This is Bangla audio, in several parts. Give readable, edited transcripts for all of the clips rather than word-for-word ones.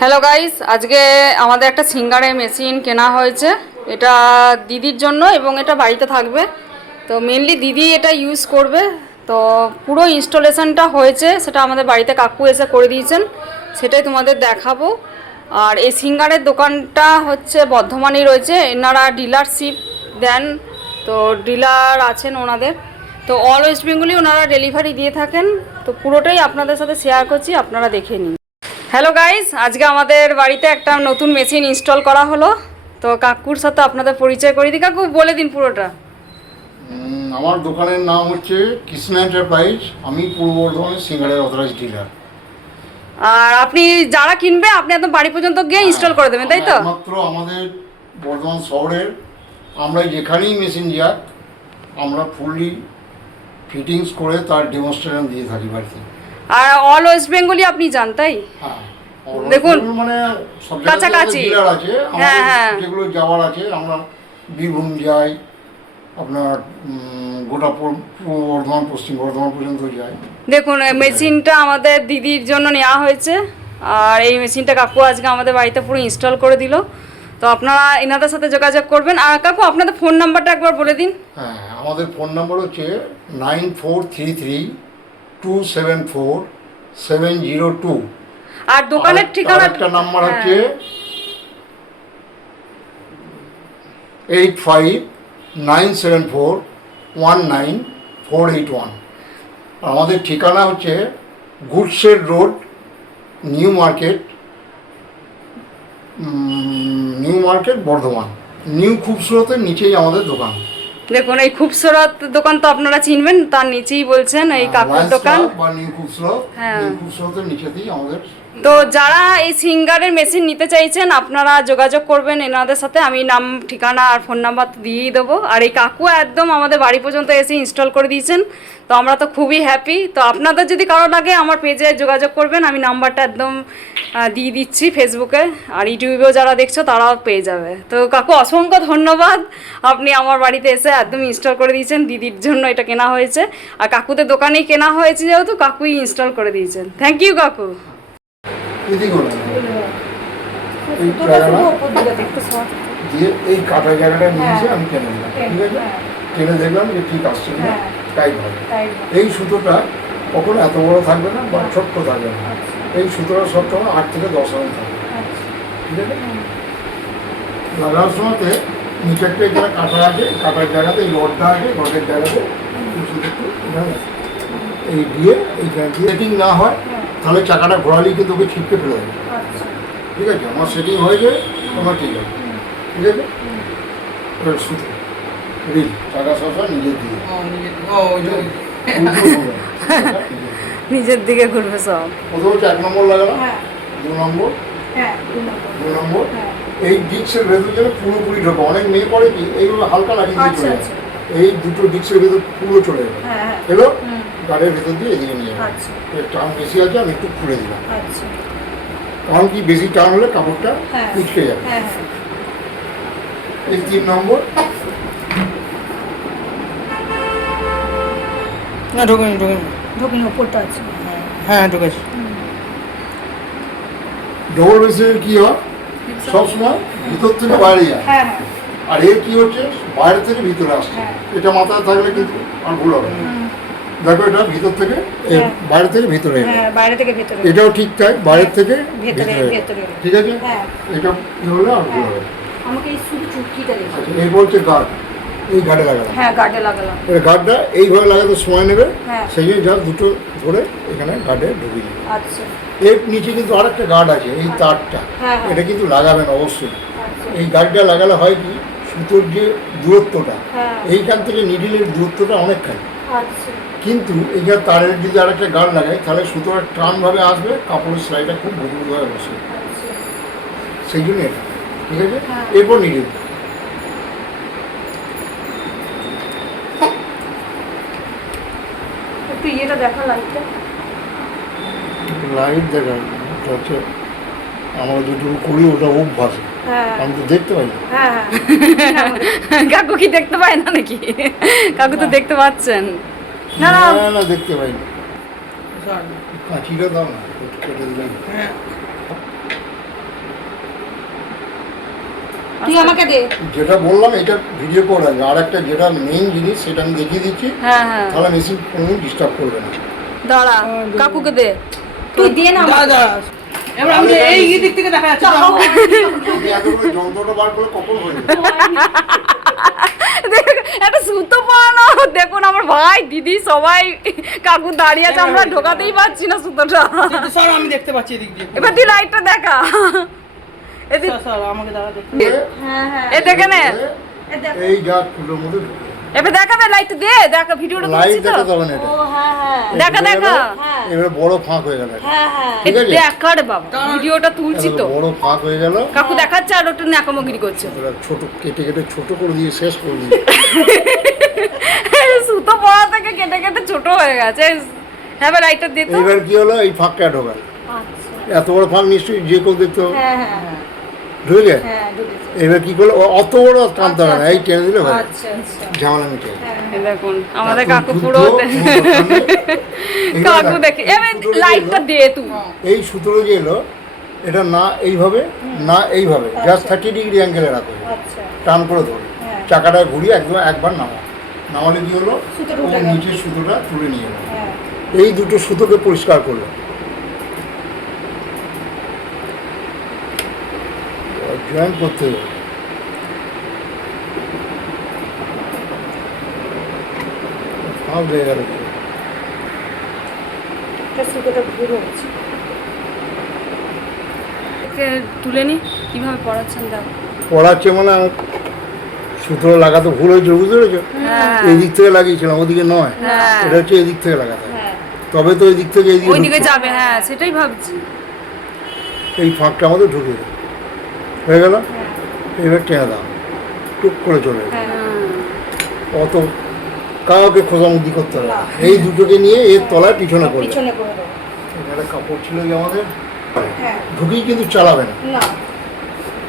হ্যালো গাইস, আজকে আমাদের একটা সিঙ্গারের মেশিন কেনা হয়েছে। এটা দিদির জন্য এবং এটা বাড়িতে থাকবে। তো মেনলি দিদি এটা ইউজ করবে। তো পুরো ইনস্টলেশনটা হয়েছে, সেটা আমাদের বাড়িতে কাকু এসে করে দিয়েছেন, সেটাই তোমাদের দেখাবো। আর এই সিঙ্গারের দোকানটা হচ্ছে বর্ধমানেই রয়েছে। এনারা ডিলারশিপ দেন, তো ডিলার আছেন ওনাদের। তো অল ওয়েস্ট বেঙ্গলি ওনারা ডেলিভারি দিয়ে থাকেন। তো পুরোটাই আপনাদের সাথে শেয়ার করছি, আপনারা দেখে নিন। হ্যালো গাইস, আজকে আমাদের বাড়িতে একটা নতুন মেশিন ইনস্টল করা হলো। তো কাকুর সাথে আপনাদের পরিচয় করে দিই। কাকু বলে দিন পুরোটা। আমার দোকানের নাম হচ্ছে কৃষ্ণা এন্টারপ্রাইজ। আমি পূর্ব বর্ধমানের সিঙ্গারের অথরাইজ ডিলার। আর আপনি যারা কিনবে আপনি একদম বাড়ি পর্যন্ত গিয়ে ইনস্টল করে দেবেন, তাই তো? মাত্র আমাদের বর্ধমান শহরের আমরা যেখানেই মেশিন যাক আমরা ফুললি ফিটিংস করে তার ডেমনস্ট্রেশন দিয়ে থাকি বাড়িতে। আর অল ওয়েস্ট বেঙ্গলি আপনি যান, তাই? হ্যাঁ, দেখুন, মানে সব কাছাকাছি ডিলার আছে। হ্যাঁ হ্যাঁ, যেগুলো যাওয়ার আছে আমরা বীরভূম যাই, আপনার গোটা পূর্ব বর্ধমান পশ্চিম বর্ধমান পর্যন্ত যাই। দেখুন মেশিনটা আমাদের দিদির জন্য নেওয়া হয়েছে। আর এই মেশিনটা কাকু আজকে আমাদের বাড়িতে পুরো ইনস্টল করে দিল। তো আপনারা এনাদের সাথে যোগাযোগ করবেন। আর কাকু আপনাদের ফোন নাম্বারটা একবার বলে দিন। হ্যাঁ, আমাদের ফোন নাম্বার হচ্ছে 9433274702। আর দোকানের ঠিকানা একটা নাম্বার হচ্ছে 8597419481। আমাদের ঠিকানা হচ্ছে goods shed road, new market Bardhaman. New খুবসুরতের নিচেই আমাদের দোকান। দেখুন এই খুবসুরত দোকান তো আপনারা চিনবেন, তার নিচেই বলছেন এই কাকুর দোকান। নিউ খুবসুরত, নিউ খুবসুরতের নিচেতেই আমাদের। তো যারা এই সিঙ্গারের মেশিন নিতে চাইছেন আপনারা যোগাযোগ করবেন এনাদের সাথে। আমি নাম, ঠিকানা আর ফোন নাম্বার দিয়েই দেবো। আর এই কাকু একদম আমাদের বাড়ি পর্যন্ত এসে ইনস্টল করে দিয়েছেন। তো আমরা তো খুবই হ্যাপি। তো আপনাদের যদি কারো লাগে আমার পেজে যোগাযোগ করবেন, আমি নাম্বারটা একদম দিয়ে দিচ্ছি ফেসবুকে। আর ইউটিউবেও যারা দেখছো তারাও পেয়ে যাবে। তো কাকু অসংখ্য ধন্যবাদ, আপনি আমার বাড়িতে এসে একদম ইনস্টল করে দিয়েছেন। দিদির জন্য এটা কেনা হয়েছে, আর কাকুদের দোকানেই কেনা হয়েছে যেহেতু কাকুই ইনস্টল করে দিয়েছেন। থ্যাংক ইউ কাকু। দিয়ে এই কাটা জায়গাটা নিয়েছে আমি টেনে নিলাম, ঠিক আছে? টেনে দেখলাম যে ঠিক আসছে না, টাইট হবে। এই সুতোটা কখনো এত বড় থাকবে না বা ছোট্ট থাকবে না। এই সুতোটা সবসময় 8 থেকে 10 mm থাকবে, ঠিক আছে? লাগানোর সময়তে নিচেরটা এখানে কাটা আছে, কাটার জায়গাতে এই রডটা আছে, রডের জায়গাতে এই দিয়ে এইখানে দিয়ে সেটিং না হয় তাহলে চাকাটা ঘোরালেই কিন্তু ওকে ছিটকে ফেলে দেবে, ঠিক আছে? আমার সেটিং হয়ে যায়, তোমার ঠিক আছে, ঠিক আছে? এবার সুতো রিল চাকা সবসময় নিজের দিকে ঘুরবে সব। প্রথম হচ্ছে 1 নম্বর লাগালাম, 2 নম্বর, 2 নম্বর। এই ডিস্কের ভেতর যেন পুরোপুরি ঢোকে। অনেক মেয়ে করে কি এইভাবে হালকা লাগিয়ে দিয়ে চলে যায়, এই দুটো ডিস্কের ভেতর পুরো চলে যাবে, এলো গাড়ির ভেতর দিয়ে এদিকে নিয়ে যাবে। টান বেশি আছে, আমি একটু খুলে দিলাম, কারণ কি বেশি টান হলে কাপড়টা কুচকে যাবে। এই 3 নম্বর। না ঢোকেনি ওপরটা আছে। হ্যাঁ ঢুকেছি। ডবল বেসিনের কি হয়, সবসময় ভিতর থেকে বাইরে যায়। আর এর কি হচ্ছে বাইরে থেকে ভিতরে আসছে। এটা মাথায় থাকলে কিন্তু আর ভুল হবে না। দেখো এটা ভিতর থেকে বাইরে থেকে ভিতরে, এটাও ঠিক তাই, বাইরের থেকে ভিতরে, ঠিক আছে? এটা কি হলে আর ভুল হবে। এই বলছে গার্ড, এই গার্ডে লাগালাম। গার্ডটা এইভাবে লাগাতে সময় নেবে, সেই জন্য যা দুটো ধরে এখানে গার্ডে ঢুকিয়ে দেবে। এর নিচে কিন্তু আরেকটা গার্ড আছে, এই তারটা, এটা কিন্তু লাগাবেন অবশ্যই। এই গার্ডটা লাগালে হয় কি সুতোর যে দূরত্বটা, এইখান থেকে নিডিলের দূরত্বটা অনেকখানি, কিন্তু এইখানে তারের যদি আরেকটা গার্ড লাগাই তাহলে সুতোটা টানভাবে আসবে, কাপড়ের সেলাইটা খুব মজবুতভাবে বসে, সেই জন্য এটা, ঠিক আছে? এরপর নিডিল লাইট দেখা হচ্ছে আমরা যেটুকু করি ওটা অভ্যাস, আমি তো দেখতে পাই না। কাকু কি দেখতে পায় না নাকি? কাকু তো দেখতে পাচ্ছেন। না না দেখতে পাই না। কাঁচিটা দাও না, কেটে দিলাম। তুই আমাকে দে। যেটা বললাম এটা ভিডিও করে রাখবে, আর একটা যেটা মেইন জিনিস সেটা আমি দেখিয়ে দিচ্ছি, হ্যাঁ হ্যাঁ তাহলে মেশিন কোনোদিন ডিস্টার্ব করবে না। দাঁড়া কাকুকে দে। তুই দে না আমাকে। দাদা এবার আমি এই দিক থেকে দেখা যাচ্ছে তো। তুমি এতগুলো যন্ত্রটা বার করলে কখন হয়ে যাবে? একটা সুতো পানো, দেখুন আমার ভাই দিদি সবাই কাকু দাঁড়িয়ে আছে, আমরা ঢোকাতেই পারছি না সুতোটা। স্যার আমি দেখতে পাচ্ছি এদিক দিয়ে। এবার তুই লাইটটা দেখা, এদিক স্যার আমাকে দাঁড়া দেখতে। হ্যাঁ হ্যাঁ এ দেখে নে, এই যা ফুলের মধ্যে ঢুকে। এবার দেখাবে লাইটটা দে, দেখা ভিডিওটা লাইট তুলছি তো, দেখে তখন এটা ও হ্যাঁ হ্যাঁ দেখা দেখা এবারে বড় ফাঁক হয়ে গেল এটা। হ্যাঁ হ্যাঁ ঠিক আছে? দেখা রে বাবা, ভিডিওটা তুলছি তো। বড় ফাঁক হয়ে গেল, কাকু দেখাচ্ছে আর একটু ন্যাকামগিরি করছে। এবার ছোট কেটে কেটে ছোট করে দিয়ে শেষ করে দিয়ে সুতো পড়া থেকে কেটে কেটে ছোট হয়ে গেছে। হ্যাঁ এবার লাইটটা দে তো। এবার কি হলো, এই ফাঁকটা ঢোকাল। আচ্ছা এত বড় ফাঁক নিশ্চয়ই যে কেউ দেখতে হবে। হ্যাঁ হ্যাঁ হ্যাঁ ঢুকে হ্যাঁ ঢুকেছে। এবার কি করলো, অত বড় টানতে হবে না, এই টেনে দিলে হয় আচ্ছা আচ্ছা ঝামেলা মিটে। এই দেখুন আমাদের এখন কাকু যুদ্ধ, পুরো কোনো দরকার নেই। এবার কাকু দেখে এবার সুতোটা লাইটটা যে দে তুই। এলো, এই সুতোটা যে এলো এটা না এইভাবে না এইভাবে, জাস্ট 30 ডিগ্রি অ্যাঙ্গেলে রাখো, আচ্ছা টান করে ধরো, হ্যাঁ। চাকাটা ঘুরিয়ে একদম একবার নামালে কি হলো, সুতোটা ও উঠে গেল। নিচের সুতোটা তুলে নিয়ে এলো। হ্যাঁ এই দুটো সুতোকে পরিষ্কার করলো, জয়েন করতে হবে। ফাঁক হয়ে গেল। এটা সুতোটা পুরো হচ্ছে। ওকে তুলে নি কিভাবে পড়াচ্ছেন দাও। পড়াচ্ছে মানে সুতো লাগাতে ভুল হয়েছে, বুঝতে পেরেছো? হ্যাঁ এই দিক থেকে লাগিয়েছিলাম, ওদিকে নয়, হ্যাঁ। এটা হচ্ছে এই দিক থেকে লাগাতে হবে। হ্যাঁ তবে তো এই দিক থেকে এই ওইদিকে দিকে যাবে, হ্যাঁ সেটাই ভাবছি। এই ফাঁকটা আমাদের ঢুকিয়ে দেবে, হয়ে গেল। হ্যাঁ এবার টেনে দাও, টুক করে চলে যাবে। হ্যাঁ অত কাউকে খোঁজামুখি করতে হবে না। না। এই দুটোকে নিয়ে এর তলায় পিছনে করবে। পিছনে করে দেবো। এখানে কাপড় ছিল যে আমাদের, হ্যাঁ ঢুকিয়ে কিন্তু চালাবে না। না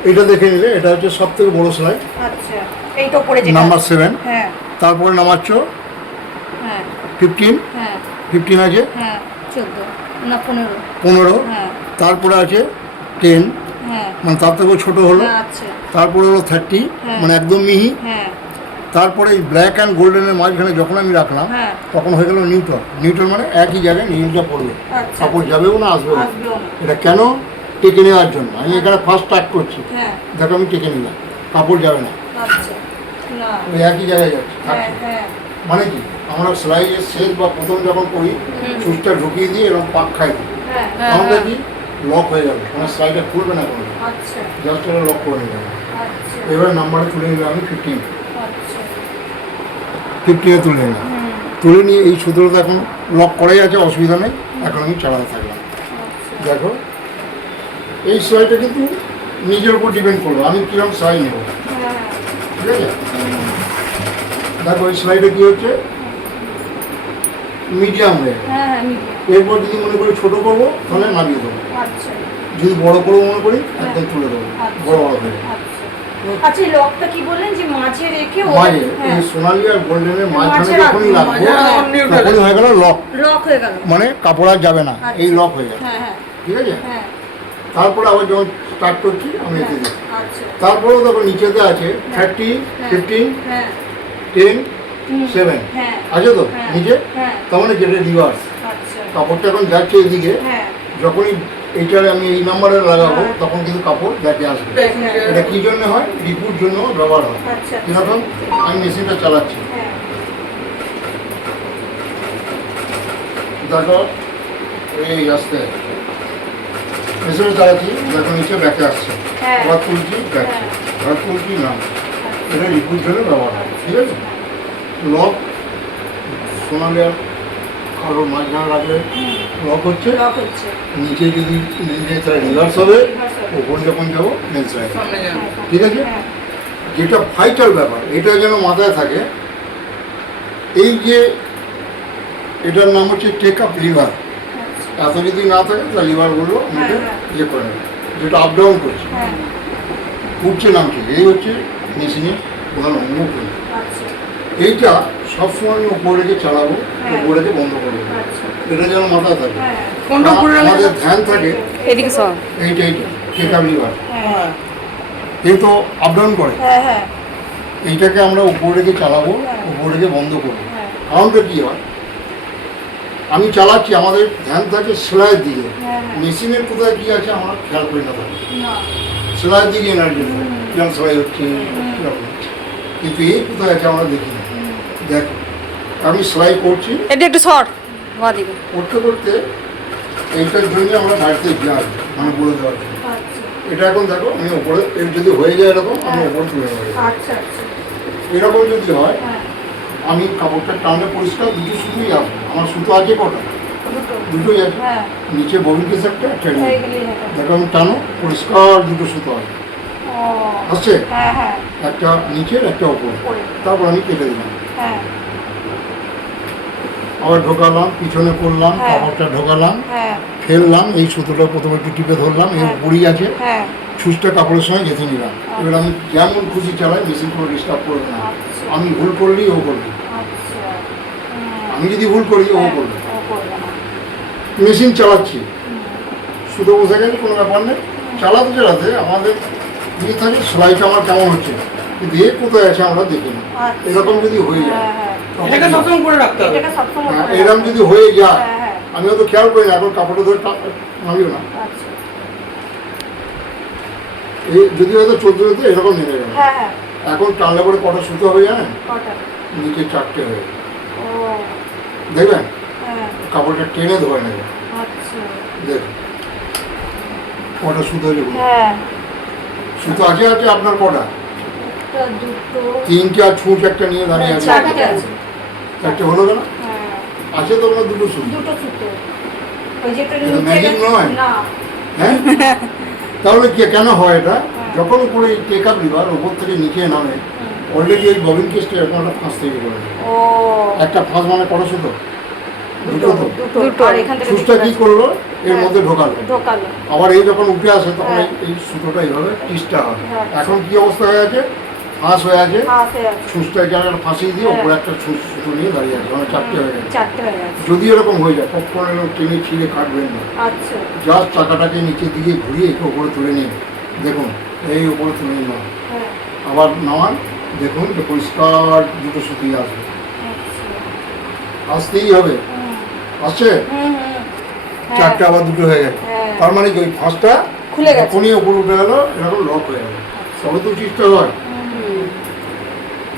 এটা দেখে নিলে এটা হচ্ছে সব থেকে বড় সেলাই, আচ্ছা এইটা পড়ে যেটা নাম্বার 7। হ্যাঁ তারপরে নামাচ্ছ হ্যাঁ 15, হ্যাঁ 15 আছে হ্যাঁ 14 না 15 15, হ্যাঁ তারপরে আছে 10, হ্যাঁ মানে তার থেকেও ছোটো হলো, আচ্ছা তারপরে হলো 30, হ্যাঁ। মানে একদম মিহি। হ্যাঁ তারপরে এই ব্ল্যাক অ্যান্ড গোল্ডেনের মাঝখানে যখন আমি রাখলাম হ্যাঁ তখন হয়ে গেল নিউটন। নিউটন মানে একই জায়গায় নিউটা পড়বে, আচ্ছা কাপড় যাবেও না আসবেও না। আসবেও না। এটা কেন, টেকে নেওয়ার জন্য। আমি এখানে ফার্স্ট স্টার্ট করছি, হ্যাঁ দেখো আমি টেকে নিলাম, কাপড় যাবে না, আচ্ছা না ওই একই জায়গায় যাচ্ছে হ্যাঁ থাকছে। হ্যাঁ মানে কি, আমরা সেলাইয়ের শেষ বা প্রথম যখন করি সুচটা ঢুকিয়ে দিয়ে এরকম পাক খাই দিই, হ্যাঁ আমাদের কি লক হয়ে যাবে, মানে সেলাইটা খুলবে না কোনো, আচ্ছা জাস্ট এটা লক করে নিয়ে যাবে। আচ্ছা এবারে নাম্বারে তুলে নিলাম আমি 15, আচ্ছা 15 তুলে নিলাম। তুলে নিয়ে এই সুতোটা এখন লক করাই আছে, অসুবিধা নেই। এখন আমি চালাতে থাকলাম। আচ্ছা দেখো এই সেলাইটা কিন্তু নিজের উপর ডিপেন্ড করবো আমি কীরকম সেলাই নেব, হ্যাঁ ঠিক আছে? দেখো এই সেলাইটা কী হচ্ছে, মিডিয়াম হয়ে গেছে। হ্যাঁ মিডিয়াম এরপর যদি মনে করি ছোটো করবো তাহলে নামিয়ে দেবো, আচ্ছা যদি বড় করবো মনে করি একদম তুলে দেবো, বড় বড় করে। আচ্ছা আচ্ছা এই লকটা কি বললেন যে মাঝে রেখে মাঝে হ্যাঁ এই সোনালি আর গোল্ডেনের মাঝখানে মাঝে যখনই রাখবো, লাগবো হ্যাঁ। তখনই হয়ে গেল লক, লক হয়ে গেল মানে কাপড় আর যাবে না, এই লক হয়ে যাবে, হ্যাঁ হ্যাঁ ঠিক আছে? হ্যাঁ তারপরে আবার যখন স্টার্ট করছি আমি এতে দিচ্ছি। আচ্ছা তারপরেও দেখো নিচেতে আছে 30, 15, হ্যাঁ 10, 7 হ্যাঁ আছে তো হ্যাঁ। নিচে, হ্যাঁ তার মানে যেটা রিভার্স, আচ্ছা কাপড়টা এখন যাচ্ছে এদিকে, হ্যাঁ যখনই এইটারে আমি এই নাম্বারে লাগাবো হ্যাঁ। তখন কিন্তু কাপড় দেখে আসবে। হ্যাঁ। এটা কী জন্য হয়, রিপুর জন্য ব্যবহার হয়। আচ্ছা কিরকম, আমি মেশিনটা চালাচ্ছি, হ্যাঁ দেখো এই আসতে মেশিনটা চালাচ্ছি, দেখো নিচে ব্যাকে আসছে, হ্যাঁ। আবার তুলছি ব্যাক, হ্যাঁ। আবার তুলছি না, এটা রিপুর জন্য ব্যবহার হয়, ঠিক আছে? লক সোনালি আর কারো মাঝখানে রাখলে লক হচ্ছে, লক হচ্ছে নিচে যদি নিচে তাহলে রিভার্স হবে, Reverse হবে। ওপরে যখন যাবো মেন সাইড, সামনে যান। ঠিক আছে? হ্যাঁ যেটা ভাইটাল ব্যাপার এটা যেন মাথায় থাকে, এই যে এটার নাম হচ্ছে টেক আপ লিভার, আচ্ছা এত যদি না থাকে তাহলে লিভারগুলো আমাকে হ্যাঁ। ইয়ে করে নেবে, যেটা আপ ডাউন করছে, হ্যাঁ উঠছে নামছে, এই হচ্ছে মেশিনের প্রধান অঙ্গ। আচ্ছা এইটা সবসময় আমি উপরে রেখে চালাবো, হ্যাঁ। উপরে রেখে বন্ধ করবো, আচ্ছা এটা যেন মাথায় থাকে। হ্যাঁ কোনটা উপরে রাখলে? আমাদের ধ্যান থাকে এদিকে সব এইটা টেক আপ লিভার, হ্যাঁ কিন্তু আপ ডাউন করে, হ্যাঁ হ্যাঁ এইটাকে আমরা উপরে রেখে চালাবো, উপরে রেখে বন্ধ করবো। হ্যাঁ। কারণটা কী হয়, আমি চালাচ্ছি, আমাদের ধ্যান থাকে সেলাইয়ের দিকে, হ্যাঁ। মেশিনের কোথায় কী আছে আমরা খেয়াল করি না থাকে, না সেলাইয়ের দিকে এনার্জি থাকে, কিরকম সেলাই হচ্ছে কিরকম হচ্ছে, কিন্তু এই কোথায় আছে আমরা দেখি না। দেখো আমি সেলাই করছি, এটা একটু শর্ট বা দিকে করতে করতে এইটার জন্য আমরা বাড়িতে যাই, মানে বলে দেওয়ার জন্য। আচ্ছা এটা এখন দেখো আমি ওপরে, এর যদি হয়ে যায় এরকম আমি ওপরে তুলে নেবো। আচ্ছা আচ্ছা এরকম যদি হয় হ্যাঁ আমি কাপড়টা টানলে পরিষ্কার দুটো সুতোই আসবে। আমার সুতো আছে কটা, দুটো দুটোই আছে, হ্যাঁ নিচে ববিন কেস একটা টেনে হয়ে গেলেই হবে। দেখো আমি টানো পরিষ্কার দুটো সুতো আছে, ও আসছে হ্যাঁ হ্যাঁ একটা নিচের একটা ওপরে, ওপরে। তারপর আমি কেটে দিলাম, হ্যাঁ আবার ঢোকালাম, পিছনে করলাম, হ্যাঁ। কাপড়টা ঢোকালাম, হ্যাঁ ফেললাম, এই সুতোটা প্রথমে একটু টিপে ধরলাম, এই হ্যাঁ। উপরই আছে, হ্যাঁ সুচটা কাপড়ের সঙ্গে গেঁথে নিলাম। এবার আমি যেমন খুশি চালাই, মেশিন কোনো ডিস্টার্ব করবে না। আচ্ছা। আমি ভুল করলেই ও করবে, আচ্ছা হুম। আমি যদি ভুল করি ও হ্যাঁ, করবে। ও করবে না। মেশিন চালাচ্ছি, শুধু বসে গেছে কোনো ব্যাপার নেই, চালাতে চালাতে আমাদের দিয়ে থাকে সেলাইটা আমার কেমন হচ্ছে, কিন্তু এ কোথায় আছে আমরা দেখি না। আচ্ছা। এরকম যদি হয়ে যায়, হ্যাঁ হ্যাঁ তখন এটাকে সবসময় করে রাখতে হবে। এটাকে সবসময় হ্যাঁ, করে এরকম রাখতে যদি হয়ে যায়, হবে। হ্যাঁ হ্যাঁ আমি হয়তো খেয়াল করি না, এখন কাপড়টা ধরে নামিও না, আচ্ছা এই যদি হয়তো চলতে চলতে এরকম নেমে গেল। হ্যাঁ হ্যাঁ এখন টানলে পরে কটা সুতো হবে জানেন, কটা নিচে 4টে হয়ে যাবে। ও দেখবেন হ্যাঁ কাপড়টা টেনে ধরে নেবে, আচ্ছা দেখুন কটা সুতো হয়ে যাবে। হ্যাঁ সুতো আছে আছে আপনার কটা, একটা দুটো 3টে আর ছুঁচ একটা নিয়ে দাঁড়িয়ে আছে, 4টে আছে 4টে হলো কেন, হ্যাঁ আছে তো আপনার দুটো সুতো, দুটো সুতো ওই যে একটু এটা নিচে magic গেছে- নয়? না হ্যাঁ তাহলে কেন হয় এটা, যখন করে টেক আপ লিভার ওপর থেকে নিচে নামে, অলরেডি এই ববিন কেসটা এরকম একটা ফাঁস তৈরি করে দেয়। ও একটা ফাঁস মানে কটা সুতো, দুটো তো, দুটো আর এখান থেকে সুচটা কি করলো এর মধ্যে ঢোকালো, ঢোকালো আবার এই যখন উঠে আসে তখন হ্যাঁ। এই সুতোটা এইভাবে টিসটা হয়। হ্যাঁ। এখন কি অবস্থা হয়ে আছে, ফাঁস হয়ে আছে, আসে আছে সুচটা এখানে ফাঁসিয়ে দিয়ে হ্যাঁ। ওপরে একটা সুতো নিয়ে দাঁড়িয়ে আছে, মানে 4টে হয়ে গেছে। 4টে হয়ে গেছে যদি এরকম হয়ে যায় কখনো এরকম টেনে ছিঁড়ে কাটবেন না, আচ্ছা জাস্ট চাকাটাকে নিচের দিকে ঘুরিয়ে একটু ওপরে তুলে নিন, দেখুন এই ওপরে তুলে নিলাম, হ্যাঁ আবার নামান, দেখুন যে পরিষ্কার দুটো সুতি আসবে, আচ্ছা আসতেই হবে, হুম আসছে হুম হুম হ্যাঁ। 4টে আবার দুটো হয়ে গেছে, হ্যাঁ। তার মানে কি ওই ফাঁসটা খুলে গেছে। যখনই ওপরে উঠে গেল এরকম লক হয়ে গেল, তবে তো ঠিকঠাক হয়।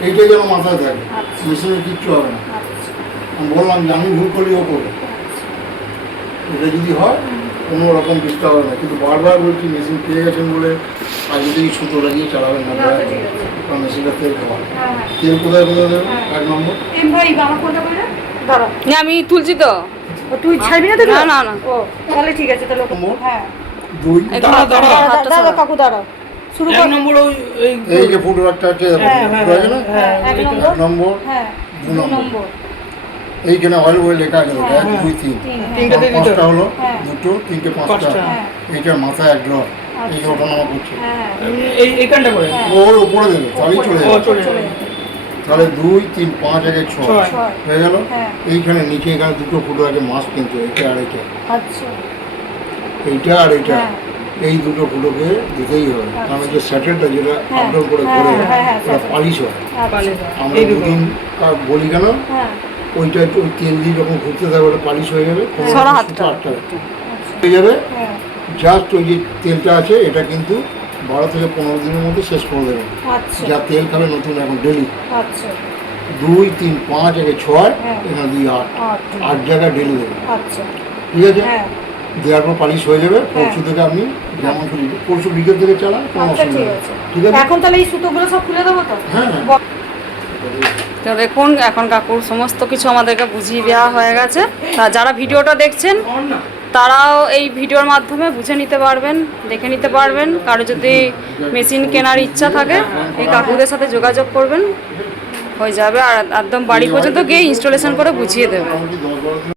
এইটাই যেন মাথায় থাকে, আচ্ছা। মেশিনে কিচ্ছু হবে না। আচ্ছা আমি বললাম যে আমি ভুল করলেও করবো, এটা যদি হয় কোনো রকম ডিস্টার্ব হবে না, কিন্তু বারবার বলছি মেশিন পেয়ে গেছেন বলে আজকে থেকে সুতো লাগিয়ে চালাবেন না, না, তো ঠিক আছে। কারণ মেশিনটা তেল খাওয়া, হ্যাঁ হ্যাঁ তেল কোথায় কোথায় দেবেন, হ্যাঁ। 1 নম্বর এম ভাই আমার ফোনটা করে দাঁড়া না আমি তুলছি তো, ও তুই ছাড়বি না তো না, না, না। ও তাহলে ঠিক আছে তাহলে নম্বর? হ্যাঁ 2 একটু দাঁড়া, হাতটা দাঁড়া, সরাও, হাতটা দাঁড়া সরাও। কাকু দাঁড়াও শুরু এক কর নম্বর এই যে ফুটো একটা হচ্ছে হ্যাঁ, হ্যাঁ, ফুটো আছে না, হ্যাঁ, 1 নম্বর 1 নম্বর হ্যাঁ 2 2 নম্বর, নম্বর এইখানে অয়েল ওয়েল লেখা আছে, 1 2 3 তিন হ্যাঁ তিনটে দিয়ে দিতে 5টা হলো, হ্যাঁ। 2 3 5টা, পাঁচটা। হ্যাঁ এইটার মাথায় 1 ড্রপ, এই যে ওঠানামা করছে, হ্যাঁ এইখানটা করে হ্যাঁ। ওর উপরে দেবে তাহলেই চলে ও যাবে, চলে চলে যাবে। তাহলে 2 3 5 1 6 ছয়। ছয়। হয়ে গেল। হ্যাঁ। এইখানে নিচে এখানে দুটো ফুটো আছে মাছ, কিন্তু এইটা আর এইটা, আচ্ছা এইটা আর এইটা, হ্যাঁ। এই দুটো ফুটোকে দিতেই হবে, কারণ এই যে স্যাটেলটা যেটা হ্যাঁ, আপডাউন করে হ্যাঁ, ঘোরে হ্যাঁ, হ্যাঁ, ওটা settle। পালিশ হয়। পালিশ আচ্ছা হয়। আমরা এই দুটো। দুদিন বলি কেন, হ্যাঁ ওইটা একটু ওই তেল দিয়ে যখন ঘুরতে থাকবে ওটা পালিশ হয়ে যাবে, কোনো সরা রকম হাতটা। সুতো আটকাবে। হয়ে যাবে, হ্যাঁ জাস্ট ওই যে তেলটা আছে এটা কিন্তু 12 থেকে 15 দিনের মধ্যে শেষ করে দেবে, আচ্ছা যা তেল খাবে নতুন এখন ডেলি, আচ্ছা 2 3 5 1 6 হ্যাঁ। এখানে 2 8 আচ্ছা 8 জায়গায় ডেলি দেবে, আচ্ছা ঠিক আছে। হ্যাঁ দেওয়ার পর পালিশ হয়ে যাবে, পরশু থেকে আপনি যেমন খুলি, পরশু বিকেল থেকে চালান, কোনো আচ্ছা অসুবিধা ঠিক নেই, আছে ঠিক আছে। এখন তাহলে এই সুতোগুলো সব খুলে দেবো তো হ্যাঁ হ্যাঁ ব- তো দেখুন এখন কাকুর সমস্ত কিছু আমাদেরকে বুঝিয়ে দেওয়া হয়ে গেছে, তা যারা ভিডিওটা দেখছেন আমার না তারাও এই ভিডিওর মাধ্যমে বুঝে নিতে পারবেন, দেখে নিতে পারবেন। কারো যদি মেশিন কেনার ইচ্ছা থাকে এই কাকুদের সাথে যোগাযোগ করবেন, হয়ে যাবে, আর একদম বাড়ি পর্যন্ত গিয়ে ইনস্টলেশন করে বুঝিয়ে দেবে। মোটামুটি 10-12 দিন